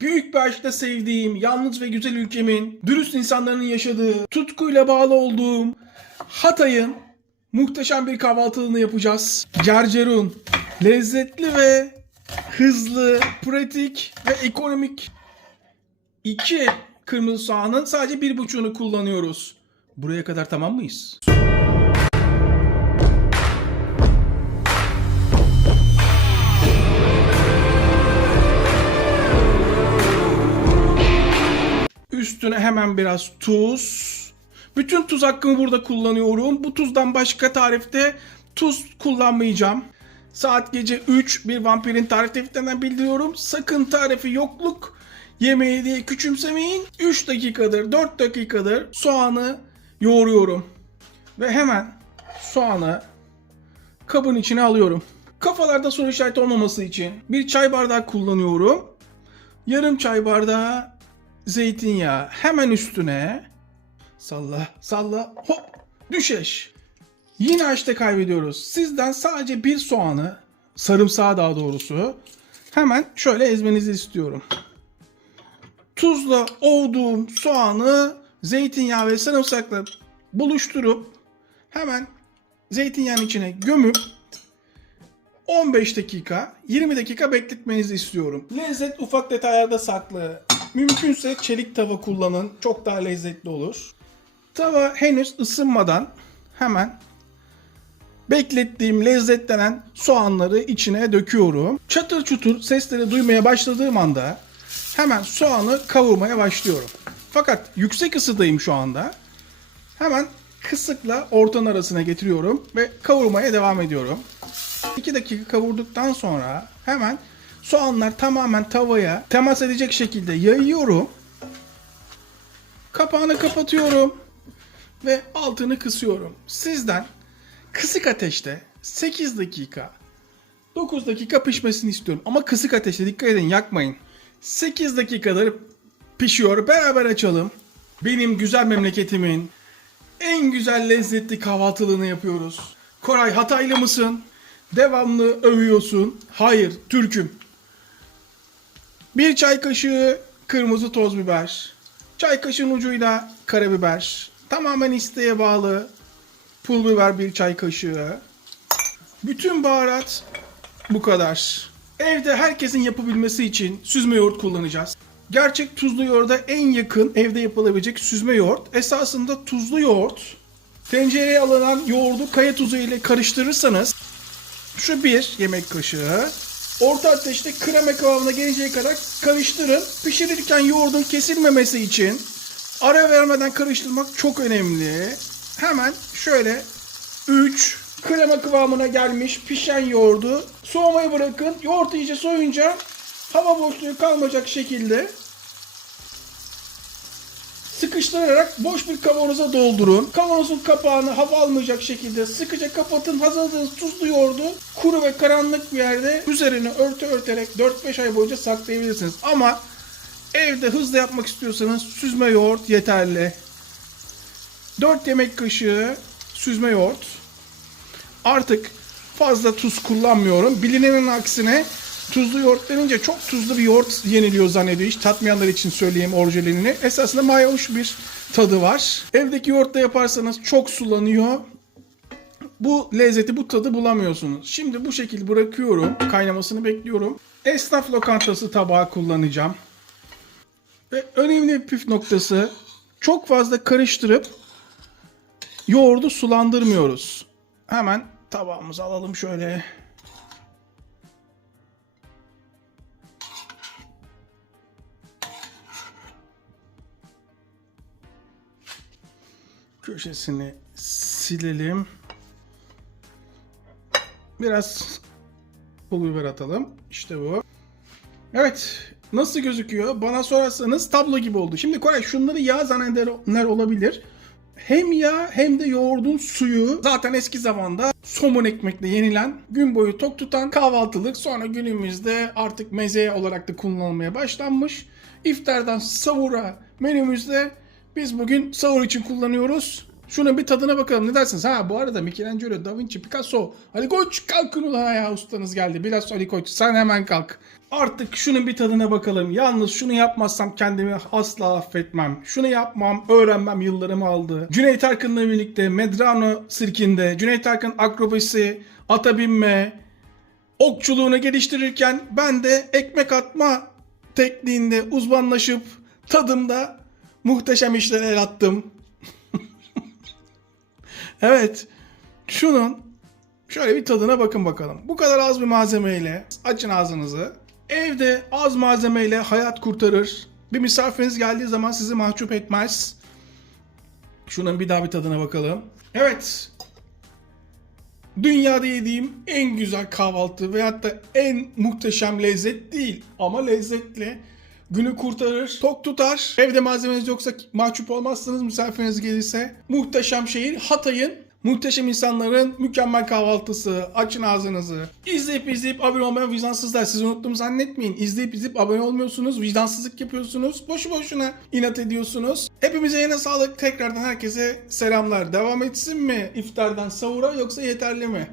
Büyük bir aşkla sevdiğim, yalnız ve güzel ülkemin, dürüst insanların yaşadığı, tutkuyla bağlı olduğum Hatay'ın muhteşem bir kahvaltılığını yapacağız. Carcarun. Lezzetli ve hızlı, pratik ve ekonomik. 2 kırmızı soğanın sadece 1,5'unu kullanıyoruz. Buraya kadar tamam mıyız? Üstüne hemen biraz tuz. Bütün tuz hakkımı burada kullanıyorum. Bu tuzdan başka tarifte tuz kullanmayacağım. Saat gece 3 bir vampirin tarif defterinden bildiriyorum. Sakın tarifi yokluk yemeği diye küçümsemeyin. 3 dakikadır 4 dakikadır soğanı yoğuruyorum. Ve hemen soğanı kabın içine alıyorum. Kafalarda soru işareti olmaması için bir çay bardağı kullanıyorum. Yarım çay bardağı zeytinyağı hemen üstüne salla salla hop düşeş. Yine açta kaybediyoruz. Sizden sadece bir soğanı, sarımsağı daha doğrusu, hemen şöyle ezmenizi istiyorum. Tuzla ovduğum soğanı zeytinyağı ve sarımsakla buluşturup hemen zeytinyağının içine gömüp 15 dakika, 20 dakika bekletmenizi istiyorum. Lezzet ufak detaylarda saklı. Mümkünse çelik tava kullanın. Çok daha lezzetli olur. Tava henüz ısınmadan hemen beklettiğim lezzetlenen soğanları içine döküyorum. Çatır çutur sesleri duymaya başladığım anda hemen soğanı kavurmaya başlıyorum. Fakat yüksek ısıdayım şu anda. Hemen kısıkla ortanın arasına getiriyorum ve kavurmaya devam ediyorum. 2 dakika kavurduktan sonra hemen soğanlar tamamen tavaya temas edecek şekilde yayıyorum. Kapağını kapatıyorum ve altını kısıyorum. Sizden kısık ateşte 8 dakika, 9 dakika pişmesini istiyorum. Ama kısık ateşte dikkat edin, yakmayın. 8 dakikadır pişiyor. Beraber açalım. Benim güzel memleketimin en güzel lezzetli kahvaltılığını yapıyoruz. Koray, Hataylı mısın? Devamlı övüyorsun. Hayır, Türk'üm. 1 çay kaşığı kırmızı toz biber. Çay kaşığının ucuyla karabiber. Tamamen isteğe bağlı. Pul biber 1 çay kaşığı. Bütün baharat bu kadar. Evde herkesin yapabilmesi için süzme yoğurt kullanacağız. Gerçek tuzlu yoğurda en yakın evde yapılabilecek süzme yoğurt. Esasında tuzlu yoğurt. Tencereye alınan yoğurdu kaya tuzu ile karıştırırsanız şu 1 yemek kaşığı orta ateşte krema kıvamına gelinceye kadar karıştırın. Pişirirken yoğurdun kesilmemesi için ara vermeden karıştırmak çok önemli. Hemen şöyle 3 krema kıvamına gelmiş pişen yoğurdu soğumaya bırakın. Yoğurt iyice soyunca hava boşluğu kalmayacak şekilde sıkıştırarak boş bir kavanoza doldurun. Kavanozun kapağını hava almayacak şekilde sıkıca kapatın. Hazırladığınız tuzlu yoğurdu kuru ve karanlık bir yerde üzerine örterek 4-5 ay boyunca saklayabilirsiniz. Ama evde hızlı yapmak istiyorsanız süzme yoğurt yeterli. 4 yemek kaşığı süzme yoğurt. Artık fazla tuz kullanmıyorum. Bilinenin aksine tuzlu yoğurt denince çok tuzlu bir yoğurt yeniliyor zannediyor. Hiç tatmayanlar için söyleyeyim orijinalini. Esasında mayahoş bir tadı var. Evdeki yoğurtla yaparsanız çok sulanıyor. Bu lezzeti, bu tadı bulamıyorsunuz. Şimdi bu şekilde bırakıyorum. Kaynamasını bekliyorum. Esnaf lokantası tabağı kullanacağım. Ve önemli bir püf noktası, çok fazla karıştırıp yoğurdu sulandırmıyoruz. Hemen tabağımızı alalım şöyle. Köşesini silelim. Biraz pul biber atalım. İşte bu. Evet. Nasıl gözüküyor? Bana sorarsanız tablo gibi oldu. Şimdi Koray, şunları yağ zannedenler olabilir. Hem yağ hem de yoğurdun suyu zaten eski zamanda somun ekmekle yenilen, gün boyu tok tutan kahvaltılık, sonra günümüzde artık meze olarak da kullanılmaya başlanmış. İftardan sahura menümüzde biz bugün sahur için kullanıyoruz. Şunun bir tadına bakalım, ne dersiniz? Ha bu arada Michelangelo, Da Vinci, Picasso, Ali Koç kalkın ulan ya, ustanız geldi. Biraz Ali Koç sen hemen kalk. Artık şunun bir tadına bakalım. Yalnız şunu yapmazsam kendimi asla affetmem. Şunu yapmam, öğrenmem yıllarımı aldı. Cüneyt Arkın'la birlikte Medrano sirkinde Cüneyt Arkın akrobasi, ata binme, okçuluğunu geliştirirken ben de ekmek atma tekniğinde uzmanlaşıp tadımda muhteşem işlere el attım. Evet, şunun şöyle bir tadına bakın bakalım. Bu kadar az bir malzemeyle açın ağzınızı. Evde az malzemeyle hayat kurtarır. Bir misafiriniz geldiği zaman sizi mahcup etmez. Şunun bir daha bir tadına bakalım. Evet. Dünyada yediğim en güzel kahvaltı veyahut da en muhteşem lezzet değil ama lezzetli. Günü kurtarır, tok tutar. Evde malzemeniz yoksa mahcup olmazsınız misafiriniz gelirse. Muhteşem şehir Hatay'ın muhteşem insanların mükemmel kahvaltısı. Açın ağzınızı. İzleyip abone olmayan vicdansızlar. Sizi unuttum zannetmeyin. İzleyip abone olmuyorsunuz. Vicdansızlık yapıyorsunuz. Boşu boşuna inat ediyorsunuz. Hepimize yine sağlık. Tekrardan herkese selamlar. Devam etsin mi iftardan sahura yoksa yeterli mi?